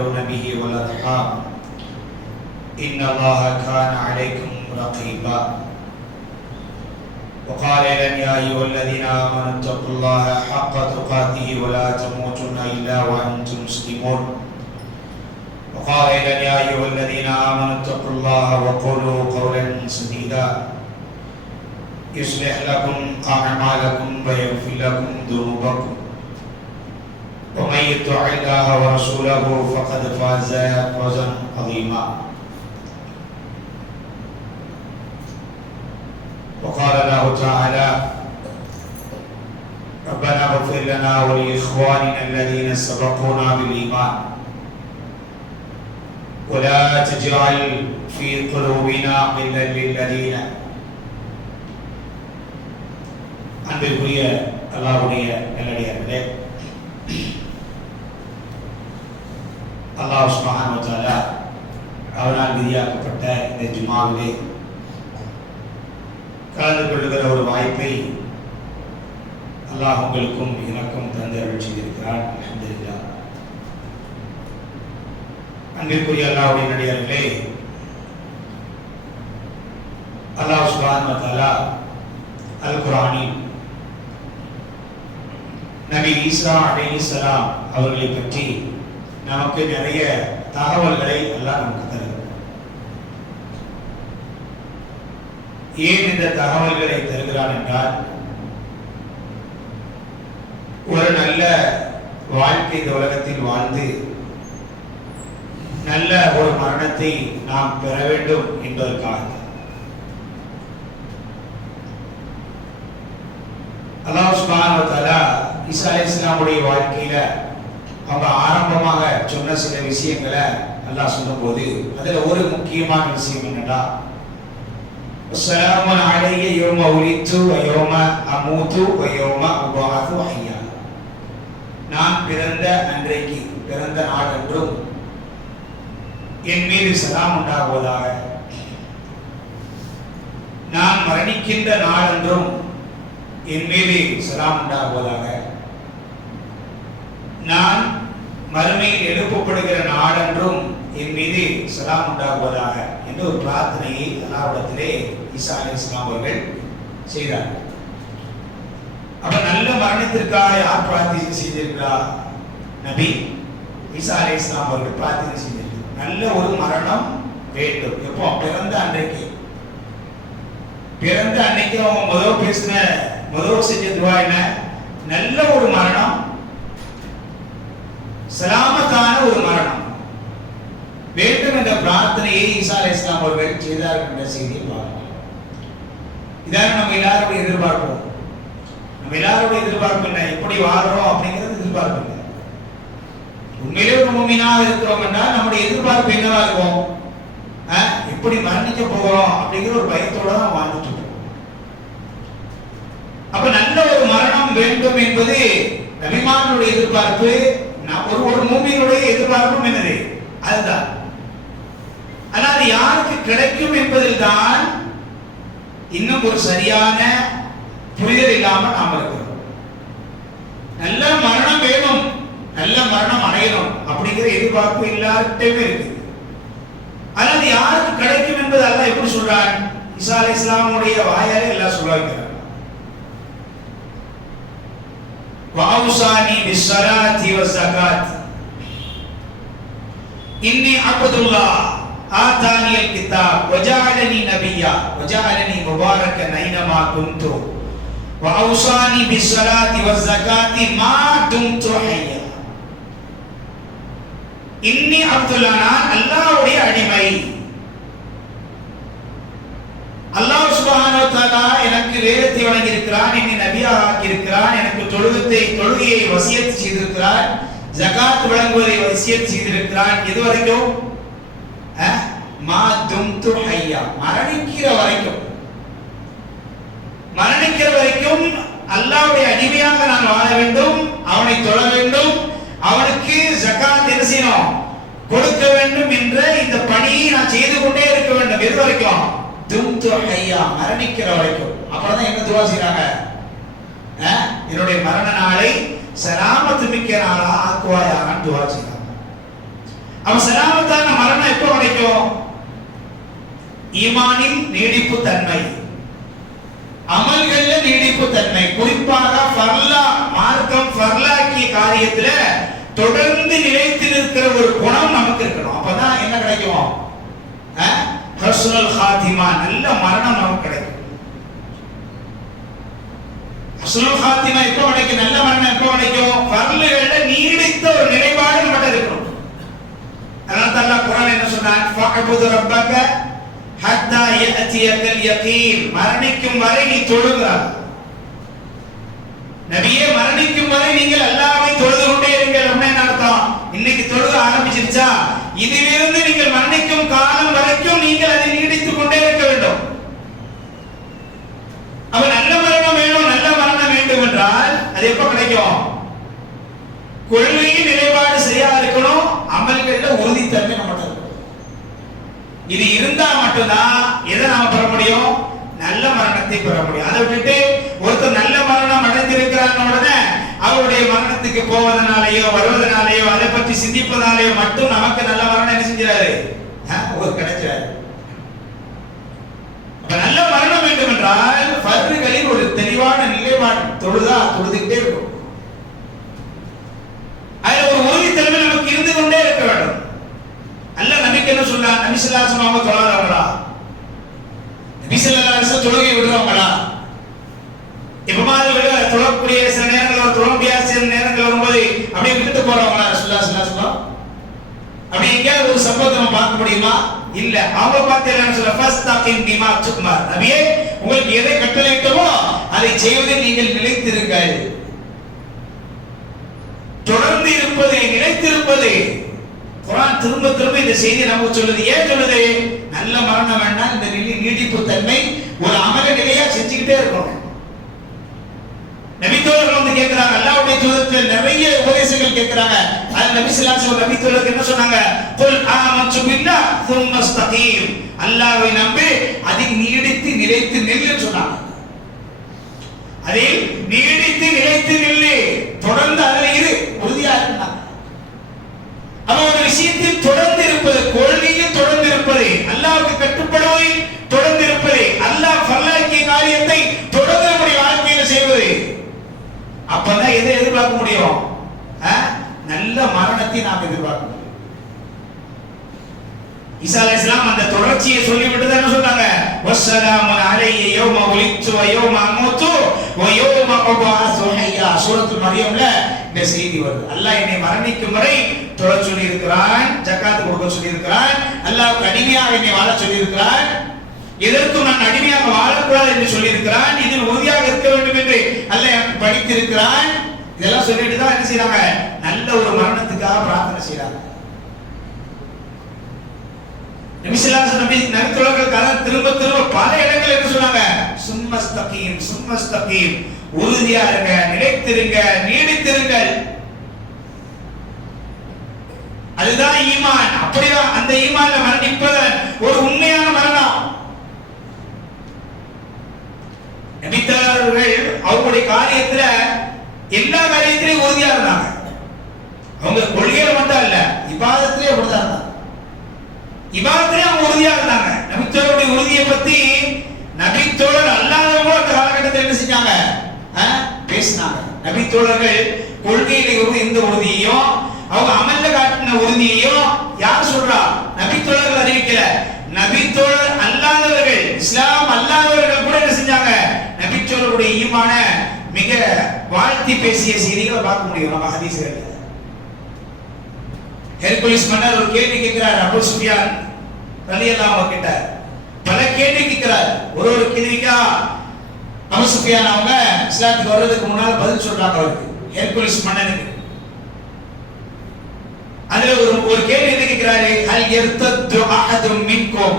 تساءلون به والأرحام إن الله كان عليكم رقيبا وقال يا أيها الذين آمنوا اتقوا الله حق تقاته ولا تموتن إلا وأنتم مسلمون وقال يا أيها الذين آمنوا اتقوا الله وقولوا قولا سديدا يصلح لكم أعمالكم ويغفر لكم ذنوبكم ومن يطع الله ورسوله فقد فاز فوزا عظيما وقال الله تعالى ربنا اغفر لنا ولإخواننا الذين سبقونا بالإيمان ولا تجعل في قلوبنا غلا للذين அன்பிற்குரிய அல்லாஹ்வுடைய நல்லடியார்களே, அல்லாஹ் சுப்ஹானஹு வ தஆலா அவரால் விதியாக்கப்பட்ட இந்த ஜுமாவிலே கலந்து கொள்ளுகிற ஒரு வாய்ப்பை அல்லாஹ் உங்களுக்கும் எனக்கும் தந்தருள் செய்திருக்கிறார். அல்ஹம்துலில்லாஹ். அன்பிற்குரிய அல்லாஹ்வுடைய நல்லடியார்களே, அல்லாஹ் சுப்ஹானஹு வ தஆலா அல் குர்ஆனில் நபி ஈசா அலைஹிஸ்ஸலாம் அவர்களை பற்றி நமக்கு நிறைய தகவல்களை அல்லாஹ் நமக்கு தருகிறார். ஏன் இந்த தகவல்களை தருகிறான் என்றால், ஒரு நல்ல வாழ்க்கை இந்த உலகத்தில் வாழ்ந்து நல்ல ஒரு மரணத்தை நாம் பெற வேண்டும் என்பதற்காக. அல்லாஹ் சுப்ஹானஹு வ தஆலா ஈசா அலைஹிஸ்ஸலாமுடைய வாழ்க்கையில அவங்க ஆரம்பமாக சொன்ன சில விஷயங்களை அல்லாஹ் சொல்லும்போது அதுல ஒரு முக்கியமான விஷயம் என்னன்னா, அஸ்ஸலாமு அலைய யௌம உலித்து வ யௌம அமூது வ யௌம உபஅது ஹய்யா. நான் பிறந்த அன்றைக்கு, பிறந்த நாளன்றும் என் மீது சலாம் உண்டாகுவதாக, நான் மரணிக்கின்ற நாளன்றும் என் மீது சலாம் உண்டாகுவதாக, நான் மறுமையில் எழுப்பப்படுகிற நாளன்றும் என் மீது சலாம் உண்டாகுவதாக என்று ஒரு பிரார்த்தனையை அல்லாஹ்விடத்திலே ஈசா அலைஹிஸ்ஸலாம் அவர்கள் செய்தார். அப்ப நல்ல மரணத்திற்காக யார் பிரார்த்தனை செய்திருக்கிறார்? நபி ஈசா அலைஹிஸ்ஸலாம் அவர்கள் பிரார்த்தனை செய்திருக்கிறார். நல்ல ஒரு மரணம் வேண்டும். எப்போ? பிறந்த அன்றைக்கு. பிறந்த அன்னைக்கு அவங்க முதல் செஞ்ச துவா என்ன? நல்ல ஒரு மரணம், சலாமத்தான ஒரு மரணம் வேண்டும் என்ற பிரார்த்தனையை ஈசா அலைஹிஸ்ஸலாம் அவர்கள் செய்தார் என்ற செய்தியை பார்க்கிறோம். இதான் நம்ம எல்லாருடைய எதிர்பார்ப்போம். நம்ம எல்லாருடைய எதிர்பார்ப்பு என்ன? எப்படி வாழ்றோம் அப்படிங்கிறது எதிர்பார்ப்பு இல்லை. உண்மையிலே ஒரு முஃமினாக இருக்கிறோம் என்றால் நம்முடைய எதிர்பார்ப்பு என்னவா இருக்கும்? எப்படி மரணிக்க போகிறோம் அப்படிங்கிற ஒரு பயத்தோட தான் வாழ்ந்துட்டு இருக்கோம். அப்ப நல்ல ஒரு மரணம் வேண்டும் என்பது நபிமார்களுடைய எதிர்பார்ப்பு, ஒரு மூமியினுடைய எதிர்பார்ப்பும் என்னது? அதுதான். ஆனால் அது யாருக்கு கிடைக்கும் என்பதில் தான் இன்னும் ஒரு சரியான புரிதல் இல்லாமல் நாம் இருக்கிறோம். நல்ல மரணம் வேணும், நல்ல மரணம் அடையணும் அப்படிங்கிற எதிர்பார்ப்பு எல்லார்கிட்டயுமே இருக்கு. ஆனால் அது யாருக்கு கிடைக்கும் என்பது அல்லாஹ் எப்படி சொல்றான்? ஈசா அலைஹிஸ்ஸலாமுடைய வாயாலே எல்லாம் சொல்ல வைக்கிறார். وَأَوْصَانِي بِالصَّلَاةِ وَالزَّكَاةِ إِنِّي عَبْدُ اللَّهِ آتَانِيَ الْكِتَابَ وَجَعَلَنِي نَبِيًّا وَجَعَلَنِي مُبَارَكًا أَيْنَمَا كُنتُ وَأَوْصَانِي بِالصَّلَاةِ وَالزَّكَاةِ مَا دُمْتُ حَيًّا. இன்னி அப்துல்லா, நான் அல்லாஹ்வுடைய அடிமை. அல்லாஹ் சுப்ஹானஹு வ தஆலா எனக்கு வேதத்தை வழங்கி இருக்கிறான், என்னை நபியாக ஆக்கி இருக்கிறான், எனக்கு தொழுகையை வசியத் செய்திருக்கிறான், ஜகாத் வழங்குவதை வசியத் செய்திருக்கிறான். எது வரைக்கும்? மா தும்து ஹய்யா, மரணிக்கிற வரைக்கும் அல்லாஹ்வுடைய அடிமையாக நான் வாழ வேண்டும், அவனை தொழ வேண்டும், அவனுக்கு ஜகாத் என்ன செய்யணும்? கொடுக்க வேண்டும் என்ற இந்த பணியை நான் செய்து கொண்டே இருக்க வேண்டும். எது வரைக்கும்? தும்து ஹய்யா, மரணிக்கிற வரைக்கும். அப்புறம் என்ன துவா செய்றாங்க? என்னுடைய மரண நாளை சலாமத்து மிக்க நாளா ஆக்குவாயாக துவா செய்றாங்க. அவன் சலாமத்தான மரணம் எப்போ கிடைக்கும்? ஈமானின் நீடிப்பு தன்மை, அமல்கள்ல நீடிப்பு தன்மை, குறிப்பாக ஃபர்லா மார்க்கம் ஃபர்லாக்கிய காரியத்துல தொடர்ந்து நிலைத்து நிற்கிற ஒரு குணம் நமக்கு இருக்கணும். அப்பதான் என்ன கிடைக்கும்? ஹஸ்னுல் ஹாத்திமா, நல்ல மரணம் நமக்கு கிடைக்கும். ஹஸ்னுல் ஹாத்திமா எப்போ கிடைக்கும்? நல்ல மரணம் எப்போ கிடைக்கும்? ஃபர்லுகள்ல நீடித்த ஒரு நிலைப்பாடு நமக்கு இருக்கணும். அதனால அல்லாஹ் குர்ஆன் என்ன சொன்னான்? ஃபஅபுது ரப்பக ஹத்தா யஅதியகல் யகீன், மரணிக்கும் வரை நீ தொழுகிறாய். நபியே, மரணிக்கும் வரை நீங்கள் அல்லாஹ்வை தொழுது கொண்டே இருங்கள். என்ன அர்த்தம்? இன்னைக்கு தொழுக ஆரம்பிச்சிருச்சா, இதிலிருந்து நீங்கள் மரணிக்கும் காலம் வரைக்கும் நீங்கள் அதை நீடித்துக் கொண்டே இருக்க வேண்டும். அப்ப நல்ல மரணம் வேணும், நல்ல மரணம் வேண்டும் என்றால் அது எப்ப கிடைக்கும்? கொள்கையின் நிலைப்பாடு சரியா இருக்கணும், அமல்கள்ல உறுதித்தன்மை நம்மகிட்ட இருக்கணும். இது இருந்தா மட்டும்தான் எதை நாம பெற முடியும்? நல்ல மரணத்தை பெற முடியும். அதை விட்டுட்டு ஒருத்தர் நல்ல மரணம் அடைந்திருக்கிறார் உடனே அவருடைய மரணத்துக்கு போவதனாலேயோ வருவதனாலேயோ அதை பற்றி சிந்திப்பதாலேயோ மட்டும் நமக்கு நல்ல மரணம் என்ன செஞ்சாரு? ஒரு கிடைச்சாரு. நல்ல மரணம் வேண்டும் என்றால் ஃபர்லுகளில் ஒரு தெளிவான நிலைப்பாடு, தொழுதுகிட்டே இருக்கும். அதுல ஒரு உறுதித்தன்மை நமக்கு இருந்து கொண்டே இருக்க வேண்டும். அல்லாஹ் நபிக்கு என்ன சொல்றான்? நபி ஸல்லல்லாஹு அலைஹி வஸல்லம் தொழாதவங்களா? நபி ஸல்லல்லாஹு அலைஹி வஸல்லம் தொழுகை விடுறவங்களா? எப்பமாவது தொழக்கூடிய சில நேரங்கள், தொழ முடியாத சில நேரங்கள் வரும்போது அப்படியே விட்டுட்டு போறவங்களா ரசூலுல்லாஹி ஸல்லல்லாஹு அலைஹி வஸல்லம்? அப்படி எங்கேயாவது ஒரு சம்பவத்தை நம்ம பார்க்க முடியுமா? இல்ல. அவங்க பார்த்து என்ன சொல்ல? ஃபஸ்தகிம் பிமா துக்மர், நபியே உங்களுக்கு எதை கட்டளையிட்டமோ அதை செய்வதில் நீங்கள் நிலைத்திருங்கள். தொடர்ந்து இருப்பது, நிலைத்திருப்பது. குர்ஆன் திரும்ப திரும்ப இந்த செய்தி நமக்கு சொல்லுது. ஏன் சொல்லுது? நல்ல மரணம் வேண்டாம், இந்த நீடிப்பு தன்மை ஒரு அமல நிலையா செஞ்சுக்கிட்டே இருக்கணும். நபித்தோழர்கள் வந்து கேட்கிறாங்க, அல்லாஹ்வுடைய தூதர்கள் நிறைய உபதேசங்கள் கேட்கிறாங்க. அது நபி ஸல்லல்லாஹு அலைஹி வஸல்லம் நபித்தோழர்கள் என்ன சொன்னாங்க? குல் ஆமன்து பில்லாஹ் ثم استقيم, அல்லாஹ்வை நம்பி அதில் நீடித்து நிலைத்து நில்லுன்னு சொன்னாங்க. அதில் நீடித்து நிலைத்து நில்லு, தொடர்ந்து அதில் இரு, உறுதியா இருந்தாங்க. அப்ப ஒரு விஷயத்தில் தொடர்ந்து இருப்பது, கொள்கையில் தொடர்ந்து இருப்பது, அல்லாஹ்வுக்கு கட்டுப்படுவதில் தொடர்ந்து இருப்பது, அல்லாஹ் ஃபர்லாக்கிய காரியத்தை தொடர்ந்து நம்முடைய வாழ்க்கையில செய்வது, அப்பதான் எதை எதிர்பார்க்க முடியும்? நல்ல மரணத்தை நாம் எதிர்பார்க்க முடியும். ஈசா அலைஹிஸ்ஸலாம் அந்த தொடர்ச்சியை சொல்லிவிட்டு தான் என்ன சொன்னாங்க? வஸ்ஸலாமு அலைய யௌம உலித்து வ யௌம அமூது வ யௌம உபஅஸு ஹய்யா. சூரத்துல் மர்யம்ல இந்த செய்தி வருது. அல்லாஹ் என்னை மரணிக்கும் வரை தொழ சொல்லி இருக்கிறான், ஜகாத் கொடுக்க சொல்லி இருக்கிறான், அல்லாஹ்வுக்கு அடிமையாக என்னை வாழ சொல்லி இருக்கிறான், எதற்கும் நான் அடிமையாக வாழக்கூடாது என்று சொல்லி இருக்கிறான், இதில் உறுதியாக இருக்க வேண்டும் என்று அல்லாஹ் எனக்கு படித்திருக்கிறான். இதெல்லாம் சொல்லிட்டு தான் என்ன செய்யறாங்க? நல்ல ஒரு மரணத்துக்காக பிரார்த்தனை செய்யறாங்க. நபி ஸல்லல்லாஹு அலைஹி வஸல்லம் நபித்தோழர்கள் திரும்ப திரும்ப பல இடங்கள் என்ன சொன்னாங்க? சும்மஸ்தகீம், சும்மஸ்தகீம், உறுதியா இருங்க, நிலைத்திருங்க, நீடித்திருங்கள். அதுதான் ஈமான். அப்படிதான் அந்த ஈமான்ல மரணிப்பதன் ஒரு உண்மையான மரணம். நபித்தோழர்கள் அவங்களுடைய காரியத்துல எல்லா காரியத்திலையும் உறுதியா இருந்தாங்க. அவங்க கொள்கையில மட்டும் இல்ல, இபாதத்திலே அப்படிதான் இருந்தாங்க. இபாதத்திலே அவங்க உறுதியா இருந்தாங்க. நபித்தோழருடைய உறுதியை பத்தி நபித்தோழர் அல்லாதவங்க அந்த காலகட்டத்தில் என்ன செஞ்சாங்க? பேசினாங்க. நபித்தோழர்கள் கொள்கையில இருந்த உறுதியையும் அவங்க அமல்ல காட்டின உறுதியையும் யார் சொல்றா? நபித்தோழர்கள் அறிவிக்கல. நபித்தோழர் அல்லாதவர்கள், இஸ்லாம் அல்லாதவர்கள் கூட என்ன செஞ்சாங்க? நபித்தோழருடைய ஈமான மிக வாழ்த்தி பேசிய செய்திகளை பார்க்க முடியும் நம்ம ஹதீஸ்கள்ல. ஹெர்குலிஸ் மன்னர் ஒரு கேள்வி கேட்கிறார் அபூ சுஃபியான் ரலியல்லாஹு அன்ஹு கிட்ட. பல கேள்வி கேட்கிறார். ஒரு கேள்விக்கா அபூ சுஃபியான் அவங்க இஸ்லாத்துக்கு வர்றதுக்கு முன்னால பதில் சொல்றாங்க அவருக்கு, ஹெர்குலிஸ் மன்னனுக்கு. அதுல ஒரு கேள்வி என்ன கேட்கிறாரு? ஹல் யர்தது அஹதும் மின்கும்,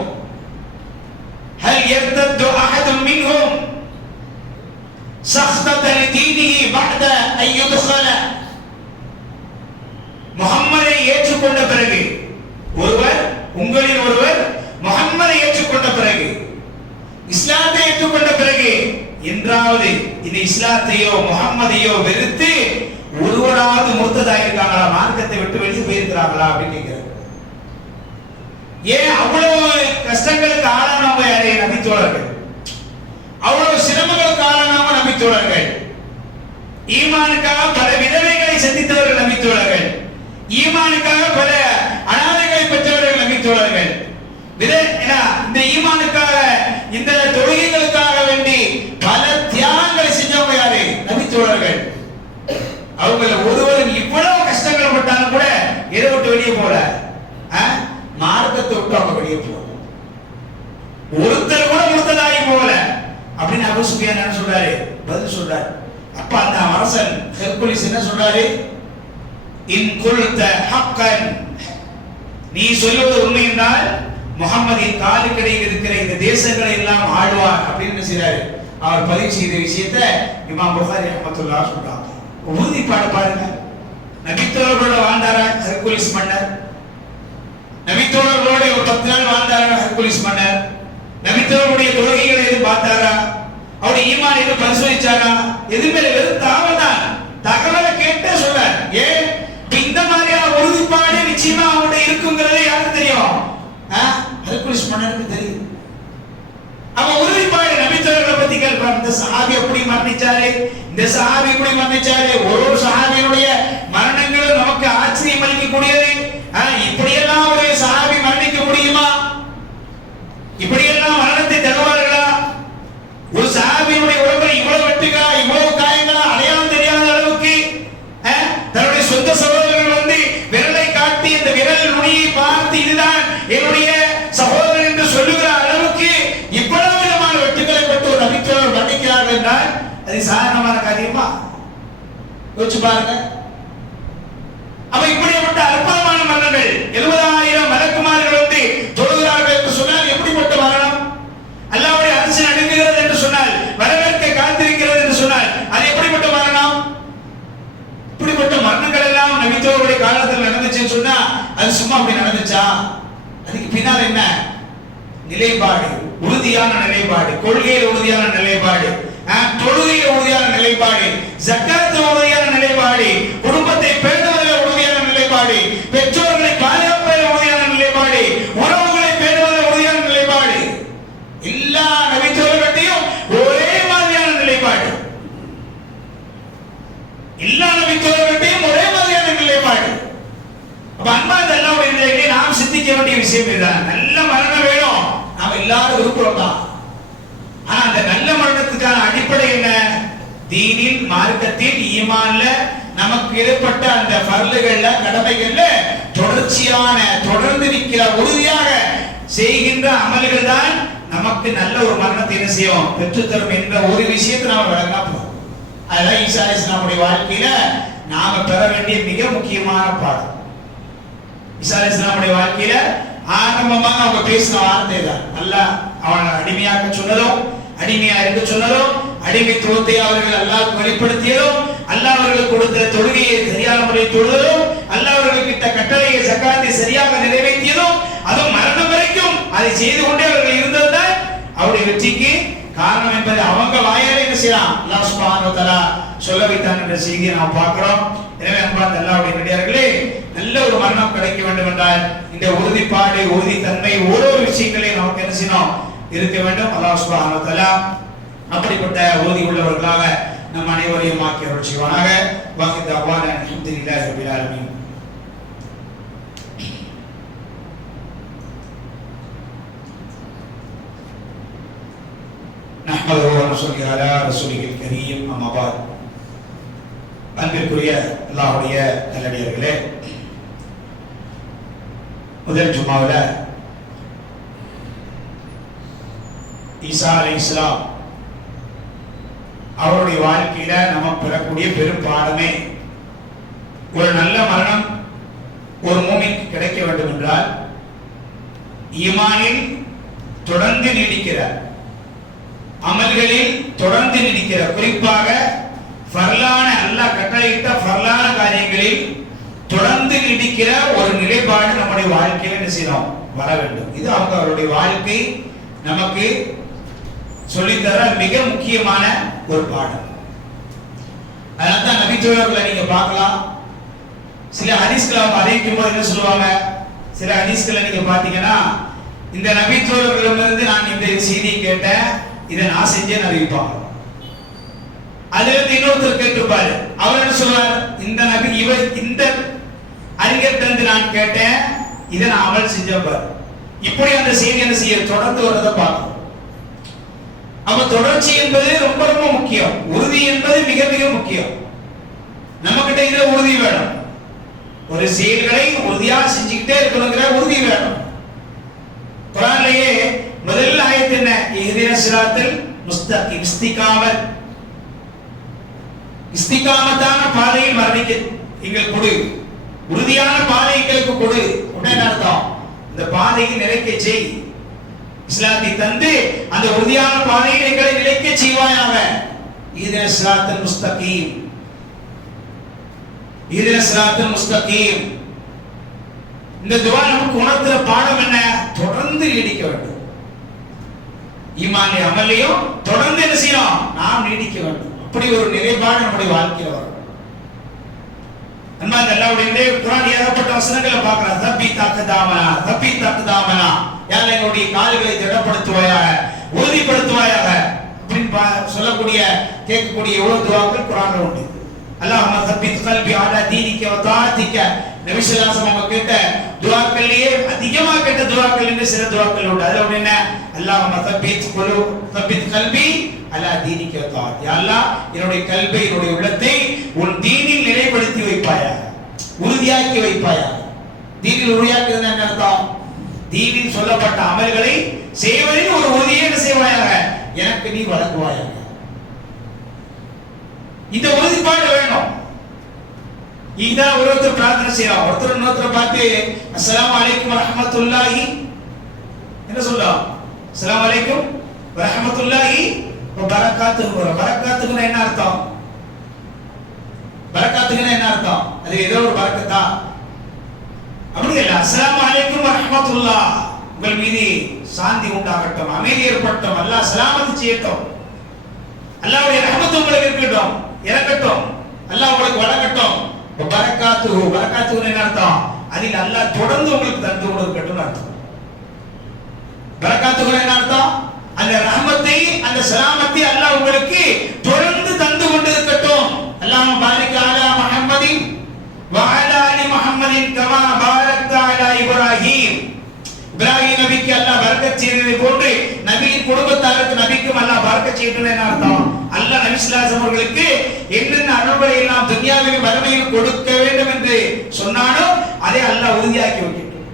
ஹல் யர்தது அஹதும் மின்ஹும் சக்தத லதீனிஹி பஅத அன் யுத்கல. முஹம்மதை ஏற்றுக்கொண்ட பிறகு உங்களில் ஒருவர் முஹம்மதை ஏற்றுக்கொண்ட பிறகு, இஸ்லாத்தை ஏற்றுக்கொண்ட பிறகு என்றாவது இந்த இஸ்லாத்தையோ முஹம்மதையோ வெறுத்து ஒருவராவது முர்த்ததா இருக்காங்களா, மார்க்கத்தை விட்டு வெளியே போயிருக்கிறாங்களா அப்படின்னு கேட்கிறார். ஏன் அவ்வளவு கஷ்டங்களுக்கு ஆளானவங்க யாரே நபித்தோழர்கள், அவ்வளவு சிரமங்களுக்கு ஆளானவங்க நபித்தோழர்கள், ஈமானுக்காக பல விதவைகளை சந்தித்தவர்கள் நபித்தோழர்கள், ஈமானுக்காக பல அனாதைகளை பெற்றவர்கள் நபித்தோழர்கள், இந்த ஈமானுக்காக இந்த தொழுகைகளுக்காக வேண்டி பல தியாகங்களை செஞ்சவங்க யாரு நபித்தோழர்கள். அவங்கள ஒருவரும் இவ்வளவு கஷ்டங்கள் பட்டாலும் கூட எதை விட்டு வெளியே போல, மார்க்கத்தை விட்டு அவங்க வெளியே போல, ஒருத்தர் கூட முழுத்ததாகி போகல அப்படின்னு அபூ சுஃபியான் என்ன சொல்றாரு, பதில் சொல்றாரு. அப்ப அந்த அரசன் ஹெர்குலிஸ் என்ன சொல்றாரு, இன் குல்த ஹக்கன், நீ சொல்வது உண்மை என்றால் முகமதின் காலுக்கடியில் இருக்கிற இந்த தேசங்களை எல்லாம் ஆழ்வார் அப்படின்னு செய்றாரு. அவர் பதிவு செய்த விஷயத்தை இமாம் புகாரி ரஹ்மத்துல்லாஹ் சொல்றாங்க. உறுதிப்பாடு பாருங்க. நபித்தோழர்களோட வாழ்ந்தாரா ஹெர்குலிஸ் மன்னர், நபித்தோழர்களோட ஒரு 10 நாள் வாழ்ந்தாரா ஹெர்குலிஸ் மன்னர், நபித்தோழருடைய தொழுகைகளை எதுவும் பார்த்தாரா, அவருடைய ஈமான் எதுவும் பரிசோதிச்சாரா, எதுவுமே வெறும் தாவல் தான், தகவலை கேட்டே சொல்றார். ஏன் இந்த மாதிரியான உறுதிப்பாடு நிச்சயமா அவருடைய இருக்குங்கிறது யாருக்கு தெரியும், ஹெர்குலிஸ் மன்னருக்கு தெரியும். அவன் உறுதிப்பாடு நபித்தோழர்களை பத்தி கேட்பார். இந்த சஹாபி எப்படி மரணிச்சாரு, இந்த சஹாபி எப்படி மரணிச்சாரு, ஒரு சஹாபியுடைய மரணங்களும் நமக்கு ஆச்சரியம் அளிக்கக்கூடியது. இப்படியெல்லாம் ஒரு சஹாபி மரணிக்க முடியுமா, இப்படியெல்லாம் மரணத்தை தருவார்களா, ஒரு சஹாபியுடைய உடம்புல இவ்வளவு வெட்டுகளா, இவ்வளவு காயங்களா, அடையாளம் தெரியாத அளவுக்கு தன்னுடைய சொந்த சகோதரர்கள் வந்து விரலை காட்டி இந்த விரல் நுனியை பார்த்து இதுதான் என்னுடைய சகோதரன் என்று சொல்லுகிற அளவுக்கு இவ்வளவு விதமான வெட்டுக்களை பெற்று ஒரு நபித்தோழர் மரணிக்கிறார்கள் என்றால் அது சாதாரணமான காரியமா? யோசிச்சு பாருங்க. அப்ப இப்படிப்பட்ட அற்புதமான மரணங்கள் 70,000 மலக்குமார்கள் வந்து தொழுகிறார்கள் என்று சொன்னால் எப்படிப்பட்ட மரணம்? அல்லாஹ்வுடைய அரசு நடுங்குகிறது என்று சொன்னால், வரவேற்க காத்திருக்கிறது என்று சொன்னால் அது எப்படிப்பட்ட மரணம்? இப்படிப்பட்ட மரணங்கள் எல்லாம் நபித்தோருடைய காலத்தில் நடந்துச்சுன்னு சொன்னா அது சும்மா அப்படி நடந்துச்சா? அதுக்கு பின்னால் என்ன நிலைப்பாடு, உறுதியான நிலைப்பாடு, கொள்கையில் உறுதியான நிலைப்பாடு, தொழுகையில் உறுதியான நிலைப்பாடு, ஜக்காத்தில் உறுதியான நிலைப்பாடு, குடும்பத்தை பேணுவதில் உறுதியான நிலைப்பாடு, பெற்றோர்களை பாதுகாப்பதில் உறுதியான நிலைப்பாடு, உறவுகளை பேணுவதில் உறுதியான நிலைப்பாடு, எல்லா நபித்தோர்களையும் ஒரே மாதிரியான நிலைப்பாடு, எல்லா நபித்தோர்களையும் ஒரே மாதிரியான நிலைப்பாடு. அப்ப அன்பார்ந்த அல்லாஹ்வுடைய நிலையிலே நாம் சிந்திக்க வேண்டிய விஷயம் இதுதான். நல்ல மரணம் வேணும், நாம் எல்லாரும் விரும்புறோம் தான். ஆனா அந்த நல்ல மரணத்துக்கான அடிப்படை என்ன? தீனில், மார்க்கத்தில், ஈமான்ல நமக்கு ஏற்பட்ட அந்த ஃபர்லுகள்ல, கடமைகள்ல தொடர்ச்சியான, தொடர்ந்து நிற்கிற, உறுதியாக செய்கின்ற அமல்கள் தான் நமக்கு நல்ல ஒரு மரணத்தை என்ன செய்யும், பெற்றுத்தரும் என்ற ஒரு விஷயத்தை நாம விளங்கினா போதும். அதுதான் ஈசா அலைஹிஸ்ஸலாமுடைய வாழ்க்கையில நாம பெற வேண்டிய மிக முக்கியமான பாடம். ஈசா அலைஹிஸ்ஸலாமுடைய வாழ்க்கையில ஆரம்பமாக அவங்க பேசின வார்த்தை தான், அல்லாஹ் அவனை அடிமையாக்க சொன்னதும், அடிமையா இருக்க சொன்னதும், அடிமைத்துவத்தை அவர்கள் அல்லாஹ் வெளிப்படுத்தியதும், அல்லாஹ் அவர்களுக்கு கொடுத்த தொழுகையை சரியான முறையில் தொழுததும், அல்லாஹ் அவர்களுக்கு இட்ட கட்டளையை ஜக்காத்தை சரியாக நிறைவேற்றியதும், அதுவும் மரணம் வரைக்கும் அதை செய்து கொண்டே அவர்கள் இருந்ததுதான் அவருடைய வெற்றிக்கு காரணம் என்பதை அவங்க வாயாலே என்ன செய்யலாம், அல்லாஹ் சுப்ஹானஹு வ தஆலா சொல்ல வைத்தான் என்ற செய்தியை நாம் பார்க்கிறோம். எனவே அன்பார்ந்த அல்லாஹ்வுடைய நடிகார்களே, நல்ல ஒரு மரணம் கிடைக்க வேண்டும் என்றால் இந்த உறுதிப்பாடு, உறுதித்தன்மை, ஒவ்வொரு விஷயங்களையும் நமக்கு என்ன செய்யணும், இருக்க வேண்டும். அல்லாஹ் சுப்ஹானஹு வ தஆலா அப்படிப்பட்ட உறுதி உள்ளவர்களாக நம் அனைவரையும் ஆக்கி அருள் செய்வானாக. வாஹித் தஅவானா அல்ஹம்துலில்லாஹி ரப்பில் ஆலமீன். நஹ்மதுஹு வ நுஸல்லி அலா ரசூலில் கரீம். அம்மா பாத். அன்பிற்குரிய அல்லாஹ்வுடைய நல்லடியார்களே, முதல் ஜும்மாவுல ஈசா அலைஹிஸ்ஸலாம் அவருடைய வாழ்க்கையில நம்ம பெறக்கூடிய பெரும் பாடமே, ஒரு நல்ல மரணம் ஒரு மூமினுக்கு கிடைக்க வேண்டும் என்றால் ஈமானில் தொடர்ந்து நீடிக்கிற, அமல்களில் தொடர்ந்து நீடிக்கிற, குறிப்பாக ஃபர்லான, அல்லாஹ் கட்டளையிட்ட ஃபர்லான காரியங்களில் தொடர்ந்து நீடிக்கிற ஒரு நிலைப்பாடு நம்முடைய வாழ்க்கையில என்ன செய்யணும், வர வேண்டும். இது அவருடைய வாழ்க்கை நமக்கு சொல்லித்தர மிக முக்கியமான ஒரு பாடம். அதனால்தான் நபித்தோழர்களை நீங்க பார்க்கலாம், சில ஹதீஸ்களை அவங்க அறிவிக்கும் போது என்ன சொல்லுவாங்க, சில ஹதீஸ்களை நீங்க பாத்தீங்கன்னா, இந்த நபி தோழர்களிடமிருந்து நான் இந்த செய்தியை கேட்டேன், இதை நான் செஞ்சேன்னு அறிவிப்பாங்க. அதுல இருந்து இன்னொருத்தர் கேட்டிருப்பாரு, அவர் என்ன சொல்றாரு, இந்த நபி இந்த அறிஞர்கிட்ட நான் கேட்டேன், இதை நான் அமல் செஞ்சப்பாரு. இப்படி அந்த செய்தி என்ன செய்ய தொடர்ந்து வரதை பார்க்கணும். அப்ப தொடர்ச்சி என்பது ரொம்ப ரொம்ப முக்கியம். உறுதி என்பது மிக மிக முக்கியம். நம்ம கிட்ட இதுல உறுதி வேணும். ஒரு செயல்களை உறுதியா செஞ்சுக்கிட்டே இருக்கணுங்கிற உறுதி வேணும். குர்ஆன்லயே முதல் ஆயத்து என்ன? இஹ்தின ஸிராத்தல் முஸ்தகீம். இஸ்திகாமத்தான பாதையில் மரணிக்க எங்கள் கொடு, உறுதியான பாதை எங்களுக்கு கொடு. உடனே அர்த்தம், இந்த பாதையை நிலைக்க செய், இஸ்லாத்தை தந்து அந்த உறுதியான பாதையில் எங்களை நிலைக்க செய்வாயாக. இஹ்தின ஸிராத்தல் முஸ்தகீம், இஹ்தின ஸிராத்தல் முஸ்தகீம். இந்த துஆ நமக்கு உணர்த்துற பாடம் என்ன? தொடர்ந்து நீடிக்க வேண்டும். ஈமான்ல அமலையும் தொடர்ந்து என்ன செய்யணும்? நாம் நீடிக்க வேண்டும். அப்படி ஒரு நிலைப்பாடு நம்முடைய வாழ்க்கையில் வரும். அன்பார்ந்த அல்லாஹ்வுடைய குர்ஆன் ஏகப்பட்ட வசனங்களை பார்க்கிறோம். தப்பீத் அக்தாமனா, யா அல்லாஹ் என்னுடைய கால்களை திடப்படுத்துவாயாக, உறுதிப்படுத்துவாயாக அப்படின்னு சொல்லக்கூடிய கேட்கக்கூடிய எவ்வளவு துஆக்கள் குர்ஆன்ல உண்டு. அல்லாஹும்ம தப்பீத் கல்பி அலா தீனிக வ தாஅத்திக. நபி ஸல்லல்லாஹு அலைஹி வஸல்லம் கேட்ட துஆக்கள்லயே அதிகமா கேட்ட துஆக்கள் என்று சில துஆக்கள் உண்டு. அதுல என்ன? அல்லாஹும்ம தப்பீத் கல்பி அலா தீனிக வ தாஅத். யா அல்லாஹ் என்னுடைய கல்பை, என்னுடைய உள்ளத்தை உன் தீனில் நிலைப்படுத்தி வைப்பாயாக, உறுதியாக்கி வைப்பாயாக. தீனில் உறுதியாக்குறது என்ன அர்த்தம்? தீனில் சொல்லப்பட்ட அமல்களை செய்வதில் ஒரு உறுதியை செய்வாயாக, எனக்கு நீ வழங்குவாயாக. இந்த உறுதிப்பாடு வேணும். இதான் ஒருத்தர் பிரார்த்தனை செய்யலாம். ஒருத்தர் இன்னொருத்தர் பார்த்து அஸ்ஸலாமு அலைக்கும் வரஹ்மத்துல்லாஹி என்ன சொல்லலாம்? அஸ்ஸலாமு அலைக்கும் வரஹ்மத்துல்லாஹி வ பரக்காத்துஹு. பரக்காத்துஹுனா என்ன அர்த்தம்? பரக்காத்துஹுனா என்ன அர்த்தம்? அது ஏதோ ஒரு பரக்கத்தா? அப்படி இல்ல. அஸ்ஸலாமு அலைக்கும் வரஹ்மத்துல்லாஹ், உங்கள் மீது சாந்தி உண்டாகட்டும், அமைதி ஏற்படட்டும், அல்லாஹ் சலாமத் செய்யட்டும், அல்லாஹ்வுடைய ரஹ்மத் உங்களுக்கு இருக்கட்டும், இறக்கட்டும், அல்லாஹ் உங்களுக்கு வழங்கட்டும். பரக்காத்துஹு, பரக்காத்துஹுனா என்ன அர்த்தம்? அதில் அல்லாஹ் தொடர்ந்து உங்களுக்கு தந்து கொடுக்கட்டும் அர்த்தம். பரக்காத்துஹுனா என்ன அர்த்தம்? அந்த ரஹ்மத்தை, அந்த சலாமத்தை அல்லாஹ் உங்களுக்கு தொடர்ந்து தந்து கொண்டிருக்கட்டும். அல்லாஹ்வும்ம பாரிக் அலா முஹம்மதின் வ அலா ஆலி முஹம்மதின் கமா பாரக்த அலா இப்ராஹீம். இப்ராஹிம் நபிக்கு அல்லாஹ் பரக்கத் செய்ததை போன்று நபியின் குடும்பத்தாருக்கு நபிக்கும் அல்லாஹ் பரக்கத் செய்யட்டும் என்ன அர்த்தம்? அல்லாஹ் நபி ஸல்லல்லாஹு அலைஹி அவர்களுக்கு என்னென்ன அருள்களை எல்லாம் துன்யாவிலும் மறுமையிலும் கொடுக்க வேண்டும் என்று சொன்னானோ அதை அல்லாஹ் உறுதியாக்கி வைக்கட்டும்.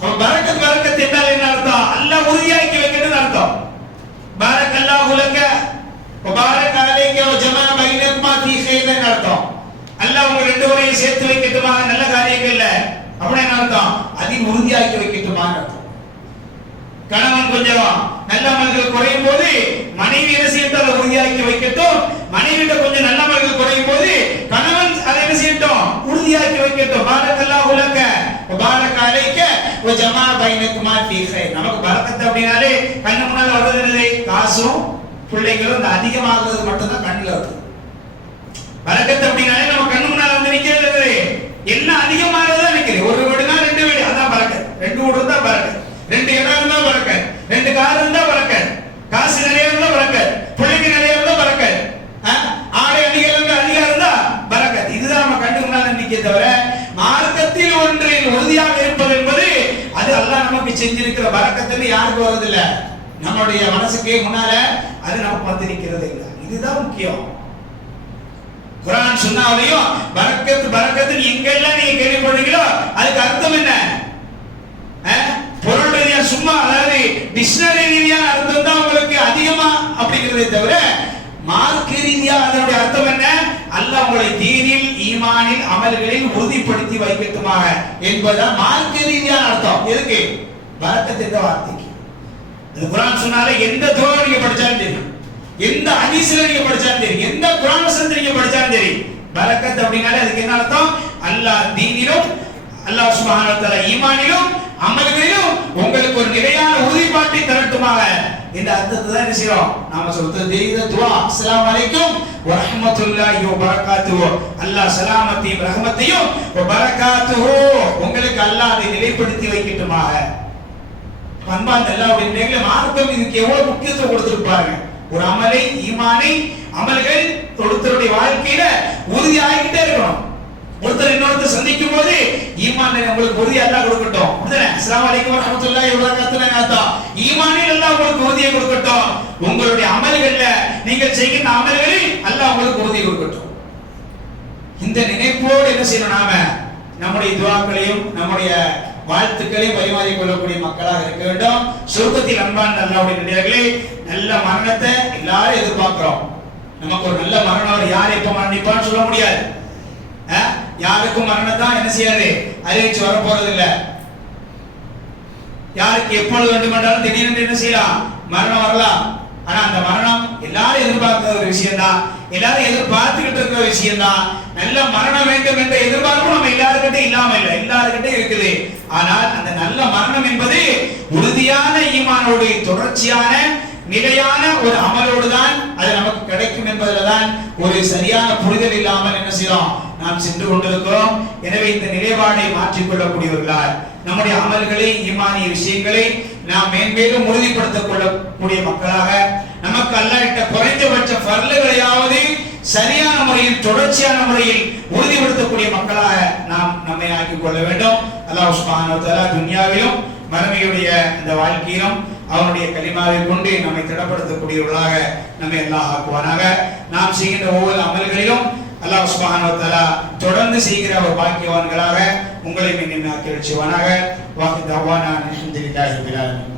அப்ப பரக்கத் என்றால் என்ன அர்த்தம்? அல்லாஹ் உறுதியாக்கி வைக்கட்டும் அர்த்தம். பாரக்கல்லாஹு லக வ பாரக அலைக வ ஜமா பைனகுமா ஃபீ கைரின் அர்த்தம். அல்லாஹ் உங்க ரெண்டு பேரையும் சேர்த்து வைக்கட்டுமா நல்ல காரியங்கள்ல. அப்படி என்ன அர்த்தம்? அதில் உறுதியாக்கி வைக்கட்டுமா அர்த்தம். கணவன் கொஞ்சம் நல்ல அமல்கள் குறையும் போது மனைவி என்ன செய்யட்டும்? உறுதியாக்கி வைக்கட்டும். மனைவிட்ட கொஞ்சம் நல்ல அமல்கள் குறையும் போது கணவன் அதை என்ன செய்யட்டும்? உறுதியாக்கி வைக்கட்டும். பாரக்கல்லாஹு லக வ பாரக அலைக வ ஜமா பைனகுமா ஃபீ கைர். நமக்கு பரக்கத் அப்படினாலே கண்ணு முன்னால வர்றது என்னது? காசும் பிள்ளைகளும் இந்த அதிகமாகிறது மட்டும் தான் கண்ணுல வருது. பரக்கத் அப்படினாலே நம்ம கண்ணு முன்னால வந்து நிக்கிறது என்ன? அதிகமாகிறதா நிக்குது. ஒரு வீடுனா ரெண்டு வீடு, அதான் பரக்கத். ரெண்டு வீடு இருந்தா பரக்கத், ரெண்டு இடம் இருந்தா பரக்கத், ரெண்டு கார் இருந்தா பரக்கத், காசு நிறைய இருந்தா பரக்கத், பிள்ளைங்க நிறைய இருந்தா பரக்கத், ஆடை அதிகம் இருந்தா பரக்கத். இதுதான் நம்ம கண்ணு முன்னால நிக்க தவிர மார்க்கத்தில் ஒன்றில் உறுதியாக இருப்பது என்பது அது அல்லாஹ் நமக்கு செஞ்சிருக்கிற பரக்கத்துன்னு யாருக்கு வருதில்ல? நம்மளுடைய மனசுக்கு முன்னால அது நமக்கு வந்து நிக்கிறது இல்லை. இதுதான் முக்கியம். குர்ஆன் சுன்னாவையும் பரக்கத்து எங்கெல்லாம் நீங்க கேள்விப்படுறீங்களோ அதுக்கு அர்த்தம் என்ன? பொருள் ரீதியா சும்மா, அதாவது டிக்ஷனரி ரீதியான அர்த்தம் தான் உங்களுக்கு அதிகமா அப்படிங்கிறதே தவிர மார்க்க ரீதியா அதனுடைய அர்த்தம் என்ன? அல்லாஹ் உங்களை தீனில், ஈமானில், அமல்களில் உறுதிப்படுத்தி வைக்கட்டுமாக என்பதுதான் மார்க்க ரீதியான அர்த்தம். எதுக்கு? பரக்கத் என்ற வார்த்தைக்கு. அது குர்ஆன் சுன்னால எந்த துஆ நீங்க படிச்சாலும் சரி, எந்த ஹதீஸ்ல நீங்க படிச்சாலும் சரி, எந்த குர்ஆன் வசனத்தை நீங்க படிச்சாலும் சரி, பரக்கத் அப்படினாலே அதுக்கு என்ன அர்த்தம்? அல்லாஹ் தீனிலும், அல்லாஹ் சுப்ஹானஹு வ தஆலா ஈமானிலும், அமல்களிலும் உங்களுக்கு ஒரு நிலையான உறுதிப்பாட்டை தரட்டுமாக இந்த அர்த்தத்தை தான் என்ன செய்றோம் நாம சொல்றது இந்த துஆ. அஸ்ஸலாமு அலைக்கும் வ ரஹ்மத்துல்லாஹி வ பரகாத்துஹு. அல்லாஹ் சலாமத்தையும் ரஹ்மத்தையும் வ பரகாத்துஹு உங்களுக்கு அல்லாஹ் அதை நிலைப்படுத்தி வைக்கட்டுமாக. அன்பார்ந்த அல்லாஹ்வுடைய பிள்ளைகளே, மார்க்கம் இதுக்கு எவ்வளவு முக்கியத்துவம் கொடுத்திருப்பாங்க. ஒரு அமலை, ஈமானை, அமல்கள் ஒருத்தருடைய வாழ்க்கையில உறுதியாகிட்டே இருக்கணும். ஒருத்தர் இன்னொருத்தர் சந்திக்கும் போது ஈமான் உங்களுக்கு உறுதி அல்லாஹ் கொடுக்கட்டும். அஸ்ஸலாமு அலைக்கும் வ ரஹ்மத்துல்லாஹி வ பரகாத்துஹு. ஈமானில் அல்லாஹ் உங்களுக்கு உறுதியை கொடுக்கட்டும். உங்களுடைய அமல்கள்ல நீங்கள் செய்கிற அமல்களில் அல்லாஹ் உங்களுக்கு உறுதி கொடுக்கட்டும். இந்த நினைப்போடு என்ன செய்யணும், நாம நம்முடைய துஆக்களையும் நம்முடைய வாழ்த்துக்களையும் பரிமாறிக் கொள்ளக்கூடிய மக்களாக இருக்க வேண்டும். சொர்க்கத்தில் அன்பான அல்லாஹ்வுடைய நல்லடியார்களே, நல்ல மரணத்தை எல்லாரும் எதிர்பார்க்கிறோம். நமக்கு ஒரு நல்ல மரணம் யார் எப்ப மரணிப்பான்னு சொல்ல முடியாது. யாருக்கும் மரணம் தான் என்ன செய்யாது, அறிவிச்சு வர போறது இல்ல. யாருக்கு எப்பொழுது வேண்டுமென்றாலும் திடீரென்று என்ன செய்யலாம், மரணம் வரலாம். ஆனா அந்த மரணம் எல்லாரும் எதிர்பார்க்கிற ஒரு விஷயம் தான், எல்லாரும் எதிர்பார்த்துக்கிட்டு இருக்கிற விஷயம் தான். நல்ல மரணம் வேண்டும் என்ற எதிர்பார்ப்பு நம்ம எல்லாருக்கிட்டே இல்லாம இல்ல, எல்லாருக்கிட்டே இருக்குது. ஆனால் அந்த நல்ல மரணம் என்பது உறுதியான ஈமானோடு தொடர்ச்சியான நிலையான ஒரு அமலோடு தான் அது நமக்கு கிடைக்கும் என்பதில் தான் ஒரு சரியான புரிதல் இல்லாமல் என்ன செய்யறோம், நாம் சென்று கொண்டிருக்கிறோம். எனவே இந்த நிலைப்பாடை மாற்றிக்கொள்ளக்கூடியவர்களால் நம்முடைய அமல்களை, ஈமானிய விஷயங்களை நாம் மேன்மேலும் உறுதிப்படுத்திக் கொள்ளக்கூடிய மக்களாக, நமக்கு அல்லாஹ் இட்ட குறைந்தபட்ச ஃபர்லுகளையாவது சரியான முறையில் தொடர்ச்சியான முறையில் உறுதிப்படுத்தக்கூடிய மக்களாக நாம் நம்மை ஆக்கிக் கொள்ள வேண்டும். அல்லாஹ் சுப்ஹானஹு வ தஆலா துன்யாவிலும் மறுமையுடைய இந்த வாழ்க்கையிலும் அவனுடைய கலிமாவை கொண்டு நம்மை திடப்படுத்தக்கூடியவர்களாக நம்மை அல்லாஹ் ஆக்குவானாக. நாம் செய்கின்ற ஒவ்வொரு அமல்களிலும் அல்லாஹ் சுப்ஹானஹு வ தஆலா தொடர்ந்து செய்கிற ஒரு பாக்கியவான்களாக உங்களை மீண்டும் ஆக்கி வச்சுவானாக. வாஹித் தவானா அல்ஹம்துலில்லாஹி ரப்பில் ஆலமீன்.